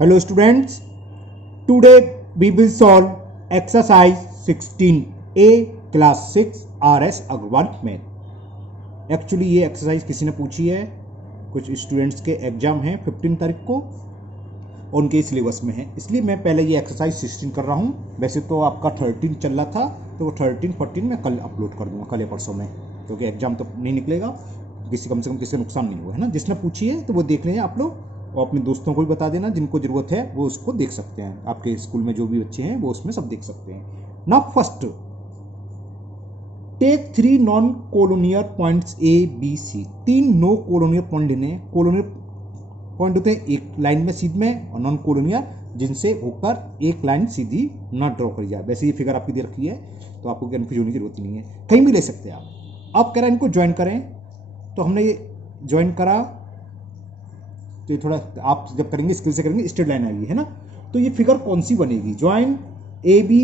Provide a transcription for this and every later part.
Hello students, today we will solve exercise 16A class 6 RS Agarwal math। Actually ये exercise किसी ने पूछी है, कुछ स्टूडेंट्स के एग्जाम हैं 15 तारीख को, उनके सिलेबस में है, इसलिए मैं पहले ये एक्सरसाइज 16 कर रहा हूँ। वैसे तो आपका 13 चल रहा था, तो वो 13 14 मैं कल अपलोड कर दूंगा, कल या परसों में, क्योंकि एग्जाम तो नहीं निकलेगा, कम से कम किसी का नुकसान नहीं हुआ है ना। जिसने पूछी है तो वो देख लें आप लोग, और अपने दोस्तों को भी बता देना, जिनको ज़रूरत है वो उसको देख सकते हैं। आपके स्कूल में जो भी बच्चे हैं वो उसमें सब देख सकते हैं ना। First, take 3 non collinear points A B C. 3 no collinear point लेने। कोलोनियल पॉइंट होते हैं एक लाइन में सीध में, और नॉन कोलोनियल जिनसे होकर एक लाइन सीधी ना ड्रॉ करी जाए। वैसे ये फिगर आपकी दे रखी है, तो आपको कन्फ्यूज होने की जरूरत नहीं है, कहीं भी ले सकते हैं आप। अब कह रहे हैं इनको ज्वाइन करें, तो हमने ये ज्वाइन करा, तो ये थोड़ा आप जब करेंगे स्किल से करेंगे, स्ट्रेट लाइन आएगी है ना। तो ये फिगर कौन सी बनेगी? ज्वाइन ए बी,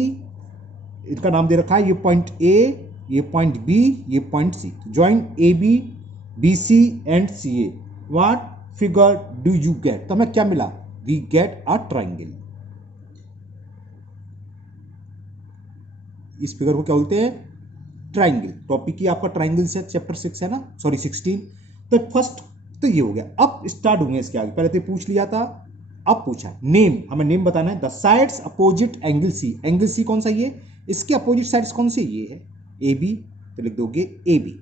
इनका नाम दे रखा है, ये पॉइंट ए, ये पॉइंट बी, ये point C. Join A B C and C A. What figure do you get? तो हमें क्या मिला? We get a triangle. इस फिगर को क्या बोलते हैं? ट्राइंगल। टॉपिक ही आपका ट्राइंगल से चैप्टर 6 है ना, सॉरी 16। तो फर्स्ट तो ये हो गया। अब स्टार्ट होंगे इसके आगे, पहले तो पूछ लिया था, अब पूछा नेम, हमें नेम बताना है। The sides opposite angle C. Angle C कौन सा? ये। इसके अपोजिट साइड्स कौन से? ये है ए बी, तो लिख दोगे ए बी।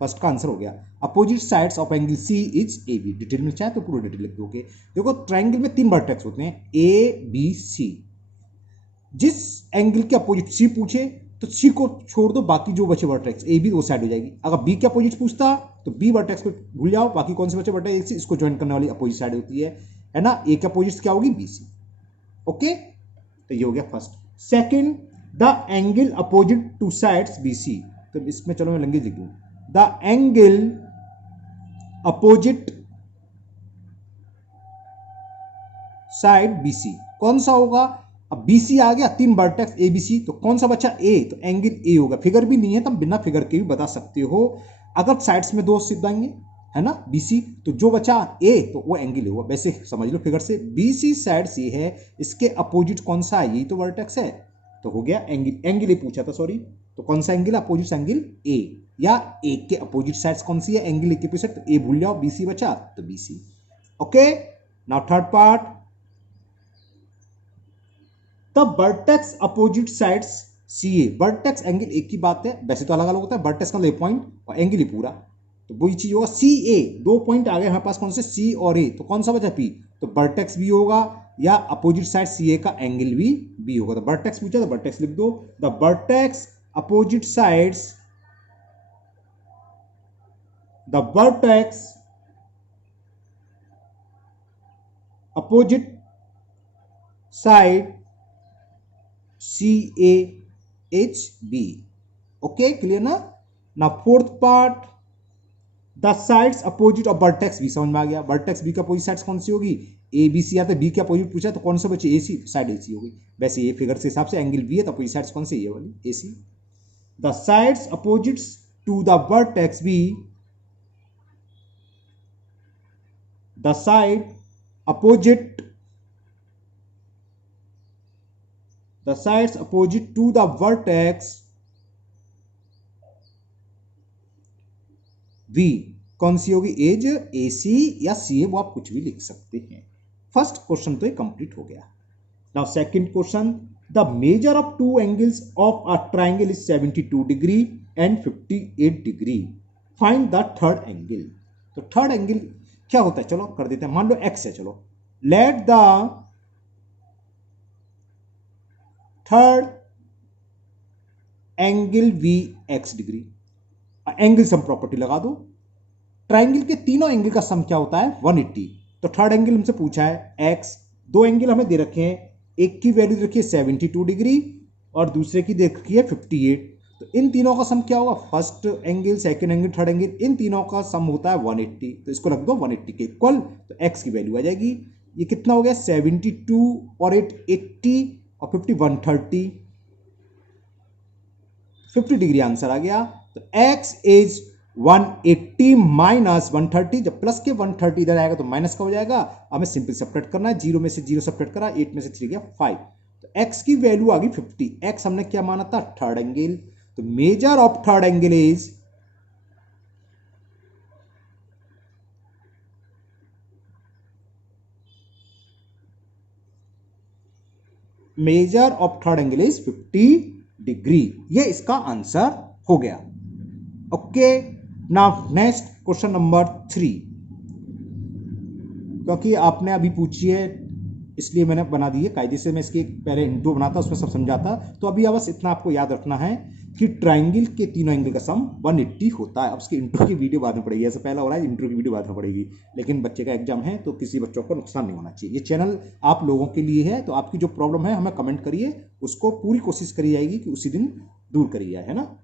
फर्स्ट का आंसर हो गया। Opposite sides of angle C is A B. Detail में चाहे तो पूरा डिटेल लिख दोगे। देखो ट्राइंगल में 3 वर्टेक्स होते हैं, ए बी सी। जिस एंगल के अपोजिट सी पूछे तो सी को छोड़ दो, बाकी जो बचे वर्टेक्स ए बी वो साइड हो जाएगी। अगर बी के अपोजिट पूछता तो बी वर्टेक्स को भूल जाओ, बाकी कौन से बचे वर्टेक्स इसको ज्वाइन करने वाली अपोजिट साइड होती है ना। ए के अपोजिट क्या होगी? B C. ओके, तो ये हो गया first. Second, the angle opposite to sides B C. तो इसमें चलो मैं लैंग्वेज लिख दूं, the angle opposite side B C कौन सा होगा? अब बी सी आ गया, 3 वर्टेक्स ए बी सी, तो कौन सा बचा? ए, तो एंगल ए होगा। फिगर भी नहीं है तो बिना फिगर के भी बता सकते हो, अगर साइड्स में 2 सिद्ध आएंगे है ना बी सी, तो जो बचा ए तो वो एंगल होगा। वैसे समझ लो फिगर से, बी सी साइड सी है, इसके अपोजिट कौन सा है? यही तो वर्टेक्स है, तो हो गया एंगल। एंगल ए पूछा था, सॉरी, तो कौन सा एंगल? अपोजिट एंगल ए, या ए के अपोजिट साइड्स कौन सी है? एंगल ए के अपोजिट, तो ए भूल जाओ, बी सी बचा तो B C. Okay, now third part, the vertex opposite sides C A. Vertex angle एक की बात है, वैसे तो अलग अलग होता है, वर्टेक्स का पॉइंट और एंगल ही पूरा, तो वही चीज होगा। सी ए, 2 पॉइंट आ गए हमारे पास, कौन से? सी और ए, तो कौन सा बचा? पी, तो वर्टेक्स भी होगा, या अपोजिट साइड सी ए का एंगल भी बी होगा। तो वर्टेक्स पूछा तो वर्टेक्स लिख दो। The vertex opposite sides, the vertex opposite side C A H B. Okay, clear ना। ना fourth part, the sides opposite of vertex B. समझ में आ गया, वर्टेक्स बी का अपोजिट साइड्स कौन सी होगी? A B C. आता है बी के अपोजिट पूछा तो कौन सा बचे? ए सी, साइड ए सी होगी। वैसे ये फिगर से हिसाब से एंगल बी है, तो अपोजिट साइड्स कौन सी? ये वाली A C. The sides opposites to the vertex B, the side opposite, the sides opposite to the vertex V कौन सी होगी? एज ए सी या सी ए, वो आप कुछ भी लिख सकते हैं। फर्स्ट क्वेश्चन तो ये कंप्लीट हो गया। Now second question, the measure of 2 angles of a triangle is 72 degree and 58 degree. Find the third angle. तो थर्ड एंगल क्या होता है? चलो कर देते हैं। मान लो एक्स है, चलो let the third angle be X degree. Angle sum property लगा दो। ट्राइंगल के तीनों एंगल का सम क्या होता है? 180। तो थर्ड एंगल हमसे पूछा है एक्स, 2 एंगल हमें दे रखे हैं, एक की वैल्यू दे रखी है 72 डिग्री और दूसरे की दे रखी है 58। तो इन तीनों का सम क्या होगा? First angle, second angle, third angle, इन तीनों का सम होता है 180। तो इसको रख दो 180 के इक्वल, तो एक्स की वैल्यू आ जाएगी। ये कितना हो गया? 72 और 8 80 और 50 130, 50 डिग्री आंसर आ गया। तो x इज 180 माइनस 130, जब प्लस के 130 इधर आएगा तो माइनस का हो जाएगा। हमें सिंपल सब्ट्रैक्ट करना है, 0 में से 0 सब्ट्रैक्ट करा, 8 में से 3 गया 5, तो x की वैल्यू आ गई 50। x हमने क्या माना था? Third angle. तो measure of third angle is measure of third angle is 50 degree. ये इसका आंसर हो गया। Okay, now next question number 3। क्योंकि आपने अभी पूछी है इसलिए मैंने बना दी है, कायदे से मैं इसकी पहले इंट्रो बनाता उसमें सब समझाता। तो अभी बस इतना आपको याद रखना है कि ट्राइंगल के तीनों एंगल का सम 180 होता है। अब उसकी इंट्रो की वीडियो बाद में पड़ेगी, ऐसा पहला हो रहा है, इंट्रो की वीडियो बाद में पड़ेगी। लेकिन बच्चे का एग्जाम है तो किसी बच्चों को नुकसान नहीं होना चाहिए। ये चैनल आप लोगों के लिए है, तो आपकी जो प्रॉब्लम है हमें कमेंट करिए, उसको पूरी कोशिश करी जाएगी कि उसी दिन दूर करी जाए, है ना।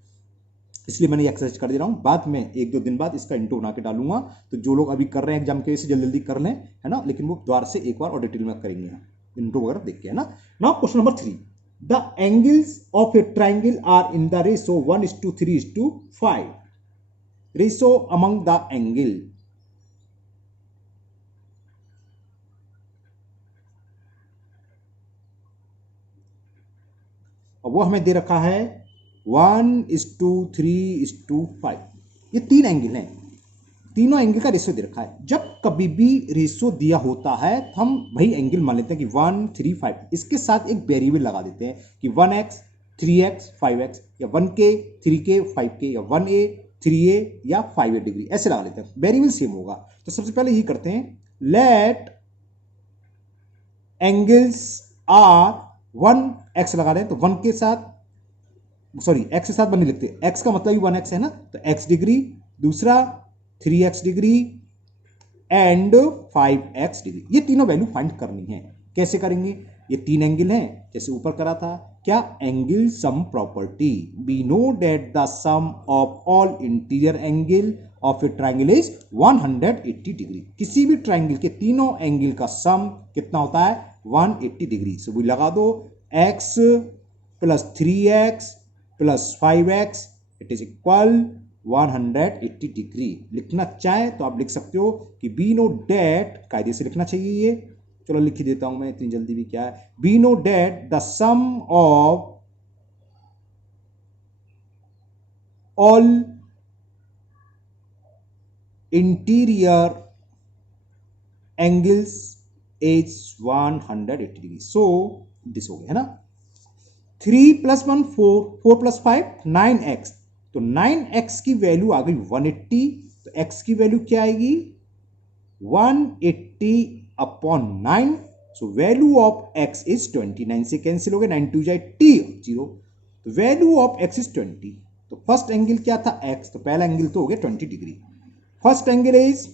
इसलिए मैंने ये एक्सरसाइज कर दे रहा हूँ। बाद में 1-2 दिन बाद इसका इंट्रो बना के डालूंगा, तो जो लोग अभी कर रहे हैं एग्जाम के वजह से जल्दी जल्दी कर लें, है ना। लेकिन वो द्वार से एक बार और डिटेल में करेंगे, इंट्रो वगैरह देख के, है ना। Now question number 3, the angles of a triangle are in the ratio 1:3:5। Ratio among the angle. और वो हमें दे रखा है 1:3:5। ये 3 एंगल हैं, तीनों एंगल का रेशियो दे रखा है। जब कभी भी रेशियो दिया होता है तो हम वही एंगल मान लेते हैं कि 1, 3, 5। इसके साथ एक वेरिएबल लगा देते हैं कि 1x, 3x, 5x, या 1k, 3k, 5k, या 1a, 3a, या 5a डिग्री, ऐसे लगा लेते हैं। वेरिएबल सेम होगा। तो सबसे पहले ये करते हैं, लेट एंगल्स आर 1x लगा रहे हैं, तो 1 के साथ, सॉरी x के साथ 1 नहीं लिखते, x का मतलब ही 1x है ना, तो x डिग्री, दूसरा 3x degree and 5x degree. ये तीनों वैल्यू फाइंड करनी है। कैसे करेंगे? ये 3 एंगल हैं, जैसे ऊपर करा था। क्या? Angle sum property. We know that the sum of all interior angle of a triangle is 180 degree. किसी भी ट्राइंगल के तीनों एंगल का सम कितना होता है? 180 डिग्री। सो वो लगा दो, x plus 3x plus 5x it is equal 180 degree. लिखना चाहे तो आप लिख सकते हो कि बी नो डेट, कायदे से लिखना चाहिए ये, चलो लिख ही देता हूं मैं, इतनी जल्दी भी क्या है। We know that the sum of all interior angles is 180 degree. So this हो गया, है ना। 3 + 1 4, 4 + 5 9x, तो 9x की वैल्यू आ गई 180। तो x की वैल्यू क्या आएगी? 180 upon 9। So value of x is 20। 9 से कैंसिल हो गया, 9 2 जाए t 0। तो वैल्यू ऑफ x इज 20। तो फर्स्ट एंगल क्या था? x, तो पहला एंगल तो हो गया 20 degree. First angle is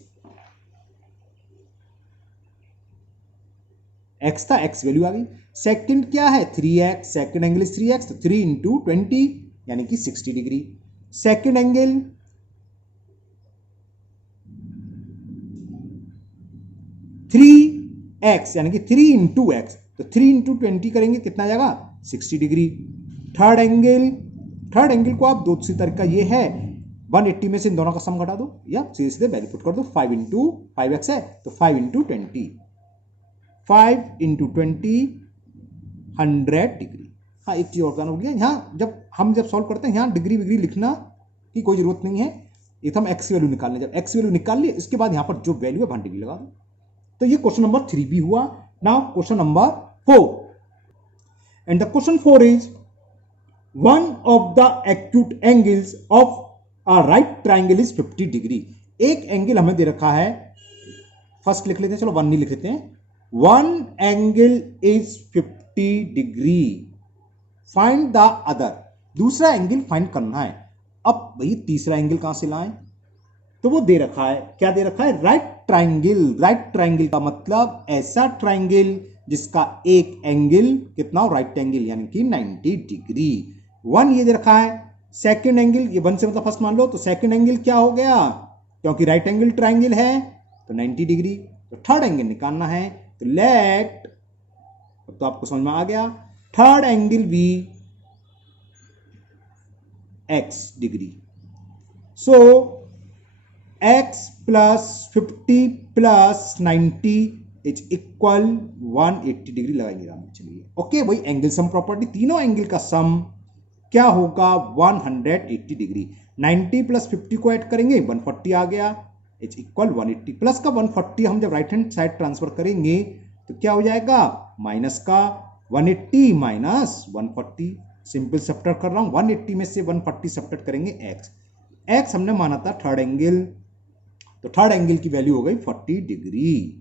x था, x वैल्यू आ गई। सेकंड क्या है? 3x, second angle is 3x, तो 3 × 20 यानी कि 60 डिग्री। सेकंड एंगल 3x यानी कि 3 × x, तो 3 × 20 करेंगे कितना जाएगा? 60 डिग्री। थर्ड एंगल को आप दूसरी तरीका ये है, 180 में से इन दोनों का सम घटा दो या सीधे सीधे वैल्यू पुट कर दो। 5 × 5x है तो 5 × 20, 5 × 20 100 डिग्री। हाँ, एक चीज और करना हो गया, यहाँ जब सॉल्व करते हैं यहाँ डिग्री विग्री लिखना की कोई जरूरत नहीं है। ये तो हम एक्स वैल्यू निकालने, जब एक्स वैल्यू निकाल लिए इसके बाद यहाँ पर जो वैल्यू है 1 डिग्री लगा दो। तो ये क्वेश्चन नंबर 3 भी हुआ। Now question number 4, and the question 4 is one of the acute angles of a right triangle is 50 degree. एक एंगल हमें दे रखा है, फर्स्ट लिख लेते हैं, चलो 1 नहीं लिख लेते हैं। One angle is 50 degree, find the other. दूसरा एंगल फाइंड करना है। अब भाई तीसरा एंगल कहां से लाएं? तो वो दे रखा है, क्या दे रखा है? Right triangle. राइट ट्राइंगल का मतलब ऐसा ट्राइंगल जिसका एक एंगल कितना हो? राइट एंगल, यानी कि 90 डिग्री। 1 ये दे रखा है। सेकंड एंगल, ये 1 से मतलब फर्स्ट मान लो, तो सेकंड एंगल क्या हो गया? क्योंकि राइट एंगल ट्राइंगल है तो 90 डिग्री। तो थर्ड एंगल निकालना है, तो लेट, तो आपको समझ में आ गया, थर्ड एंगल भी x degree. So x plus 50 plus 90 is equal 180 degree लगाएंगे राम। चलिए ओके, वही एंगल सम प्रॉपर्टी, तीनों एंगल का सम क्या होगा 180 डिग्री। 90 प्लस 50 को ऐड करेंगे 140 आ गया, इज इक्वल 180 प्लस का 140 हम जब राइट हैंड साइड ट्रांसफर करेंगे तो क्या हो जाएगा माइनस का 180 माइनस 140, सिंपल सब्ट्रैक्ट कर रहा हूं, 180 में से 140 सब्ट्रैक्ट करेंगे x हमने माना था थर्ड एंगल, तो थर्ड एंगल की वैल्यू हो गई 40 डिग्री।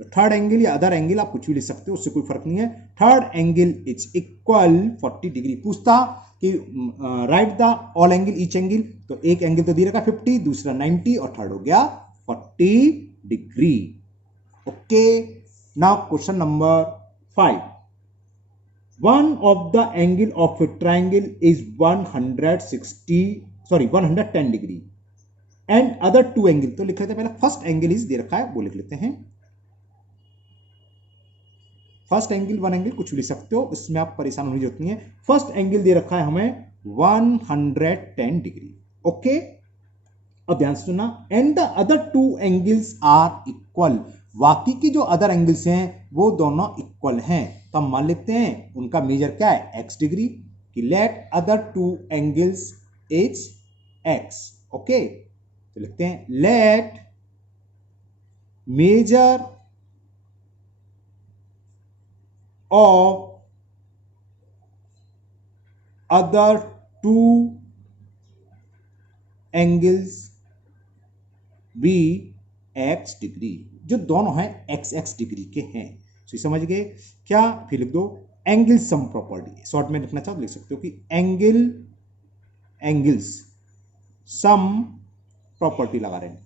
तो थर्ड एंगल या अदर एंगल आप कुछ भी ले सकते हो, उससे कोई फर्क नहीं है। Third angle is equal 40 degree. पूछता कि right the all angle each angle, तो एक एंगल तो दे रखा 50, दूसरा 90 और थर्ड हो गया 40 degree. Okay, now question number 5। One of the angle of a triangle is 110 degree and other two angle, तो लिख लेते हैं पहले फर्स्ट एंगल इज दे रखा है वो लिख लेते हैं। फर्स्ट एंगल वन एंगल कुछ भी लिख सकते हो, इसमें आप परेशान होने की जरूरत नहीं है। फर्स्ट एंगल दे रखा है हमें 110 डिग्री। ओके, अब ध्यान से सुनना, and the other two angles are equal, बाकी की जो अदर एंगल्स हैं वो दोनों इक्वल हैं, तो हम मान लेते हैं उनका मेजर क्या है x डिग्री, कि let other two angles is x। Okay, तो लिखते हैं let measure of other two angles be x degree, जो दोनों हैं x डिग्री के हैं। तो समझ गए क्या, फिर लिख दो एंगल सम प्रॉपर्टी, शॉर्ट में लिखना चाहो तो लिख सकते हो कि एंगल्स सम प्रॉपर्टी लगा रहे हैं।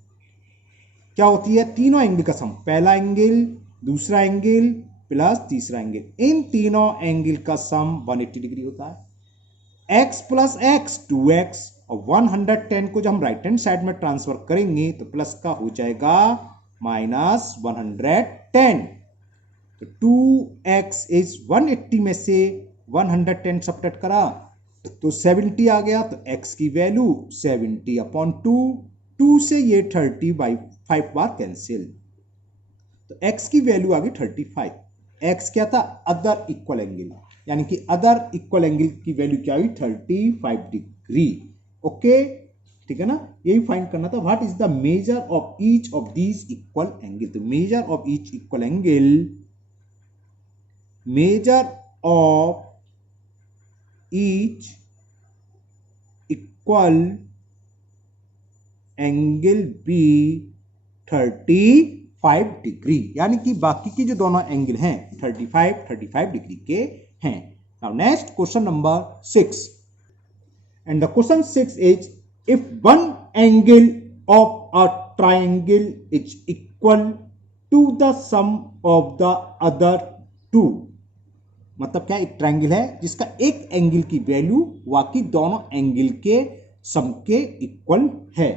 क्या होती है, तीनों एंगल का सम, पहला एंगल दूसरा एंगल प्लस तीसरा एंगल, इन तीनों एंगल का सम 180 डिग्री होता है। x प्लस x 2x, और 110 को जब हम राइट हैंड साइड में ट्रांसफर करेंगे तो प्लस का हो जाएगा माइनस 110, तो 2x इज 180 में से 110 सब्ट्रैक्ट करा तो 70 आ गया, तो x की वैल्यू 70/2, 2 से ये 30/5 बार कैंसिल, तो x की वैल्यू आ गई 35। x क्या था, अदर इक्वल एंगल, यानी कि अदर इक्वल एंगल की वैल्यू क्या हुई 35 डिग्री। ओके, ठीक है ना, यही फाइंड करना था, what is the measure of each of these equal angle. तो measure of each equal angle, measure of each equal angle be 35 degree, यानी कि बाकी की जो दोनों एंगल हैं 35 डिग्री के हैं। Now next question number 6, and the question 6 is if one angle of a triangle is equal to the sum of the other two, मतलब क्या, एक ट्राइंगल है जिसका एक एंगल की वैल्यू बाकी दोनों एंगल के सम के इक्वल है,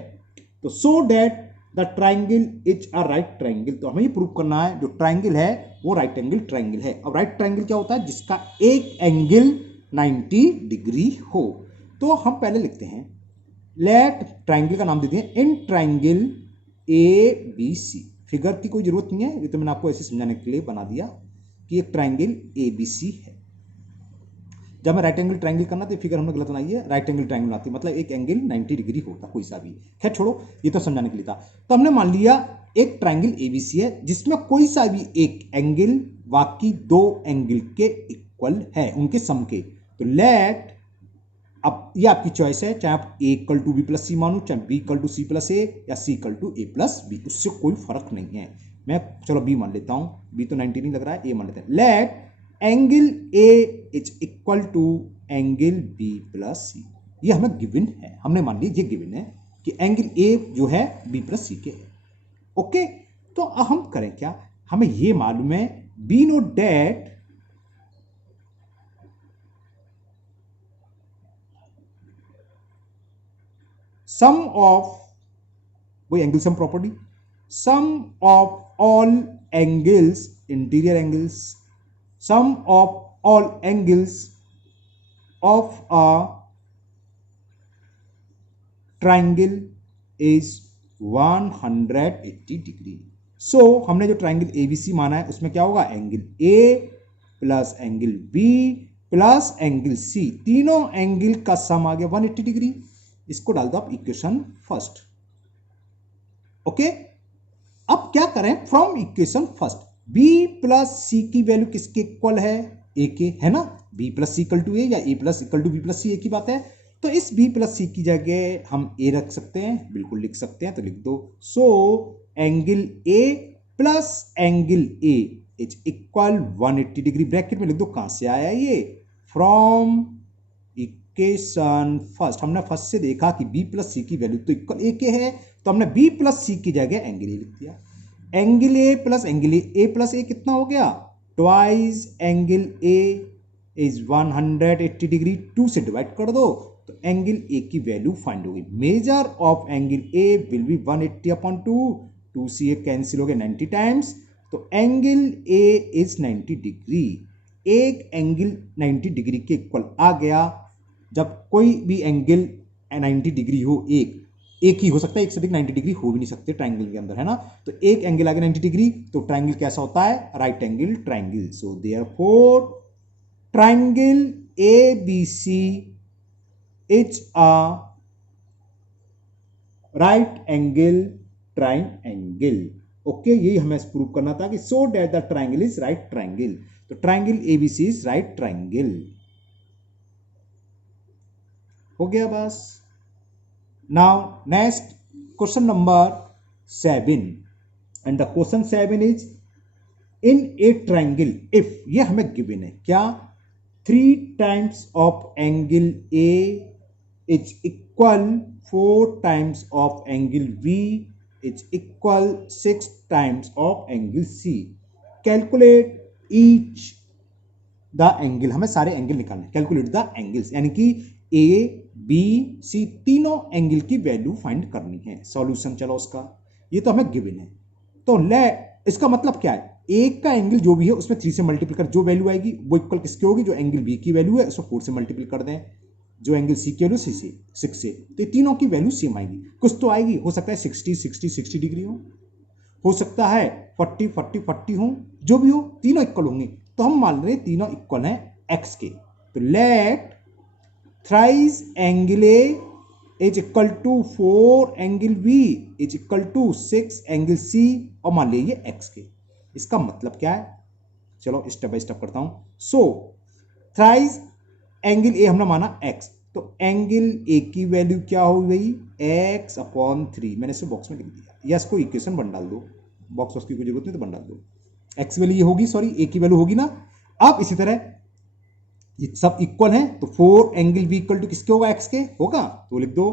तो सो that the triangle is a right triangle, तो हमें ये प्रूव करना है जो ट्राइंगल है वो राइट एंगल ट्राइंगल है। अब राइट ट्राइंगल क्या होता है, जिसका एक एंगल 90 डिग्री हो। तो हम पहले लिखते हैं, लेट ट्राइंगल का नाम देते हैं इन triangle A B C. Figure की कोई जरूरत नहीं है, ये तो मैंने आपको ऐसे समझाने के लिए बना दिया कि एक ट्राइंगल ए बी सी है। जब मैं राइट एंगल ट्राइंगल करना तो फिगर हमने गलत बनाई है, राइट एंगल ट्राइंगल बनाती है, मतलब एक एंगल 90 डिग्री होता कोई सा भी। खैर छोड़ो, ये तो समझाने के लिए था। तो हमने मान लिया एक ट्राइंगल एबीसी है जिसमें कोई सा भी एक एंगल बाकी दो एंगल के इक्वल है, उनके सम के। तो लेट, अब ये आपकी चॉइस है, चाहे आप A equal to B plus C मानो, चाहे B equal to C plus A, या C equal to A plus B, उससे कोई फर्क नहीं है। मैं चलो बी मान लेता हूं, बी तो 90 नहीं लग रहा है, ए मान लेते हैं। Let angle A is equal to angle B plus C, ये हमें गिवन है, हमने मान लिया ये गिवन है कि एंगल ए जो है बी प्लस सी के है। ओके, तो अब हम करें क्या, हमें ये मालूम है we know that sum of, वही angle sum property, sum of all angles, interior angles, sum of all angles of a triangle is 180 degree. So हमने जो ट्राइंगल एबीसी माना है उसमें क्या होगा, angle A plus angle B plus angle C, तीनों angle का सम आ गया 180 डिग्री। इसको डाल दो आप इक्वेशन फर्स्ट। ओके, अब क्या करें, from equation first b plus C की वैल्यू किसके इक्वल है, a के, है ना। b plus C equal to A या a plus equal to b plus C, एक ही बात है। तो इस b प्लस सी की जगह हम a रख सकते हैं, बिल्कुल लिख सकते हैं, तो लिख दो। So angle a plus angle a is equal 180 degree, bracket में लिख दो। कहां से आया ये, फ्रॉम इक्वेशन फर्स्ट। हमने फर्स्ट से देखा कि b प्लस सी की वैल्यू तो इक्वल a के है, तो हमने b प्लस सी की जगह एंगल a लिख दिया। Angle A plus angle A plus A कितना हो गया, twice angle A is 180 degree, 2 से डिवाइड कर दो तो एंगल ए की वैल्यू फाइंड होगी। Measure of angle A will be 180 upon 2, 2 से ये कैंसिल हो गया 90 टाइम्स, तो एंगल ए इज 90 डिग्री। एक एंगल 90 डिग्री के इक्वल आ गया। जब कोई भी एंगल 90 डिग्री हो, एक ही हो सकता है, एक से अधिक 90 डिग्री हो भी नहीं सकते ट्राइंगल के अंदर, है ना। तो एक एंगल आ गया 90 डिग्री, तो ट्राइंगल कैसा होता है, right angle triangle. So therefore triangle ABC is a right angle triangle. Okay, यही हमें प्रूव करना था कि so that the triangle is right triangle. तो triangle ABC is right triangle. हो गया बस। Now next question number 7, and the question 7 is in a triangle if, ये हमें given है क्या, 3 times of angle A is equal 4 times of angle B is equal 6 times of angle C. Calculate each the angle, हमें सारे angle निकालने, calculate the angles, यानी कि ए B सी तीनों एंगल की वैल्यू फाइंड करनी है। सॉल्यूशन चलो उसका, ये तो हमें गिवन है। तो ले, इसका मतलब क्या है, एक का एंगल जो भी है उसमें 3 से मल्टीपल कर, जो वैल्यू आएगी वो इक्वल किसकी होगी, जो एंगल बी की वैल्यू है उसको 4 से मल्टीपल कर दें, जो एंगल सी की वैल्यू 6 से, तो तीनों की वैल्यू सेम आएगी। कुछ तो आएगी, हो सकता है 60 डिग्री हो सकता है 40 हो, जो भी हो तीनों इक्वल होंगे। तो हम मान रहे हैं तीनों इक्वल हैं एक्स के। तो let thrice angle A is equal to 4 angle B is equal to 6 angle C, और मान लीजिए एक्स के। इसका मतलब क्या है, चलो स्टेप बाय स्टेप करता हूं। सो थ्राइस एंगल ए हमने माना एक्स, तो एंगल ए की वैल्यू क्या होगी भाई, एक्स अपॉन 3। मैंने इसे बॉक्स में लिख दिया, या इसको इक्वेशन बन डाल दो, बॉक्स की कोई जरूरत नहीं तो बन डाल दो। एक्स वैल्यू ये होगी, सॉरी ए की वैल्यू होगी ना। अब इसी तरह ये सब इक्वल है, तो 4 एंगल बी इक्वल टू किसके होगा, एक्स के होगा, तो लिख दो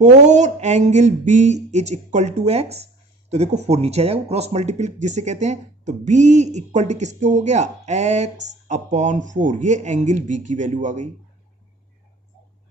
4 angle B is equal to x. तो देखो 4 नीचे आ जाएगा, क्रॉस मल्टीपल जिसे कहते हैं, तो b इक्वल टू किसके हो गया, x अपॉन 4, ये एंगल b की वैल्यू आ गई।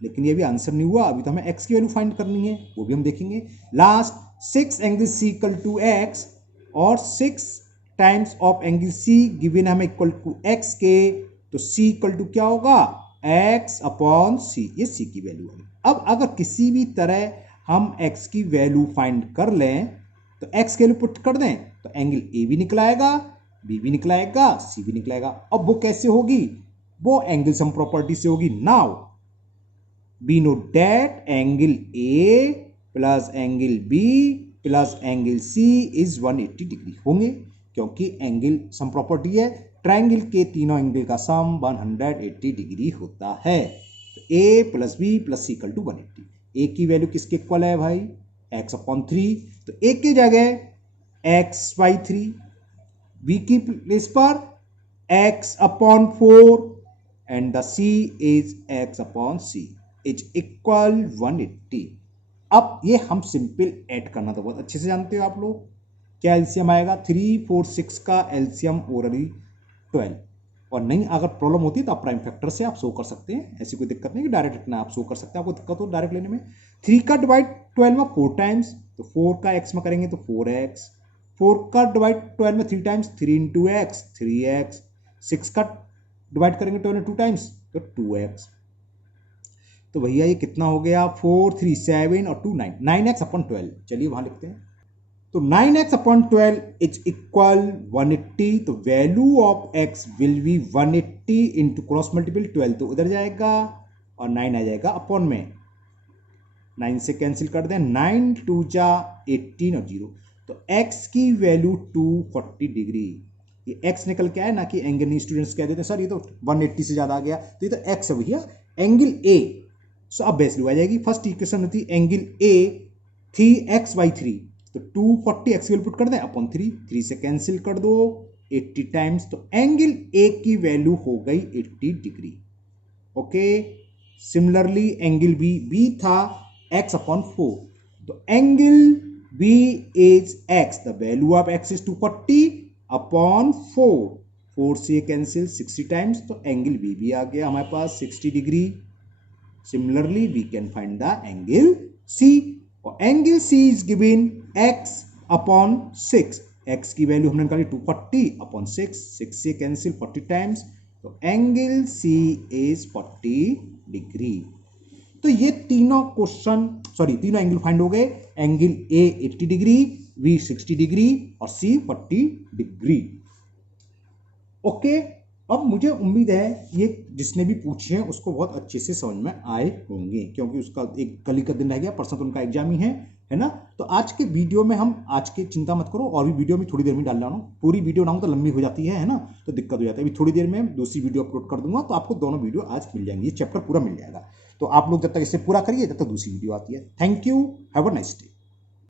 लेकिन ये भी आंसर नहीं हुआ, अभी तो हमें x की वैल्यू फाइंड करनी है, वो भी हम देखेंगे। Last 6 angle c equal to x, और 6 times of angle c given हमें इक्वल टू x के, तो c इक्वल टू क्या होगा, x अपॉन c, ये c की वैल्यू है। अब अगर किसी भी तरह हम x की वैल्यू फाइंड कर लें, तो x की वैल्यू पुट कर दें, तो एंगल a भी निकलाएगा, b भी निकलाएगा, c भी निकलाएगा। अब वो कैसे होगी, वो एंगल सम प्रॉपर्टी से होगी। Now we know that angle A plus angle B plus angle C is 180 degree होंगे, क्योंकि एंगल सम प्रॉपर्टी है, ट्राइंगल के तीनों एंगल का सम 180 डिग्री होता है। तो A plus B plus C equal to 180। A की वैल्यू किसके इक्वल है भाई, x अपॉन 3, तो A की जगह x/3, B की प्लेस पर x upon 4, and the C is x upon C is equal 180। अब ये हम सिंपल ऐड करना तो बहुत अच्छे से जानते हो आप लोग, क्या एलसीएम आएगा, 3, 4, 6 का एलसीएम ओरली 12, और नहीं अगर प्रॉब्लम होती है तो आप प्राइम फैक्टर से आप शो कर सकते हैं, ऐसी कोई दिक्कत नहीं कि डायरेक्ट इतना आप शो कर सकते हैं, आपको दिक्कत हो डायरेक्ट लेने में। 3 का डिवाइड 12 में 4 टाइम्स, तो 4 का x में करेंगे तो 4x, 4 का डिवाइड 12 में 3 टाइम्स, 3 इंटू एक्स 3x, 6 का डिवाइड करेंगे 12 में 2 टाइम्स तो 2x, तो भैया ये कितना हो गया 4 3 7 और 2 9 9x/12। चलिए वहां लिखते हैं। तो 9x/12 इज इक्वल 180। तो value of x will be 180 into cross multiple 12 तो उधर जाएगा और 9 आ जाएगा अपॉन में, 9 से कैंसिल कर दें, 9 2 जा 18 और 0। तो x की वैल्यू 240 डिग्री। ये x निकल के आया ना कि एंगल नहीं, स्टूडेंट्स कह देते हैं सर ये तो 180 से ज्यादा आ गया, तो ये तो x है भैया, एंगल a। सो अब वैल्यू आ जाएगी, फर्स्ट इक्वेशन होती है एंगल a 3x/3, तो 240 x की वैल्यू पुट कर दें अपॉन 3 से कैंसिल कर दो 80 टाइम्स, तो एंगल a की वैल्यू हो गई 80 degree. Okay, similarly angle b था x/4, तो angle b is x, the value of x is 240 upon 4 से कैंसिल 60 टाइम्स, तो एंगल b भी आ गया हमारे पास 60 degree. Similarly we can find the angle c, और angle c is given x/6, x की वैल्यू हमने निकाली 240 अपॉन 6 से कैंसिल 40 टाइम्स, तो एंगल c इज 40 डिग्री। तो ये तीनों एंगल फाइंड हो गए, angle a 80 degree, b 60 degree और c 40 डिग्री। ओके, अब मुझे उम्मीद है ये जिसने भी पूछे हैं उसको बहुत अच्छे से समझ में आए होंगे, क्योंकि उसका एक कल ही का दिन रह गया, परसों तो उनका एग्जाम ही है ना। तो आज के वीडियो में हम आज के चिंता मत करो, और भी वीडियो में थोड़ी देर में डाल रहा हूँ, पूरी वीडियो बनाऊँ तो लंबी हो जाती है ना, तो दिक्कत हो जाता है। अभी थोड़ी देर में दूसरी वीडियो अपलोड कर दूंगा, तो आपको दोनों वीडियो आज मिल जाएंगी, ये चैप्टर पूरा मिल जाएगा। तो आप लोग जब तक इसे पूरा करिए, जब तक दूसरी वीडियो आती है। Thank you, have a nice day.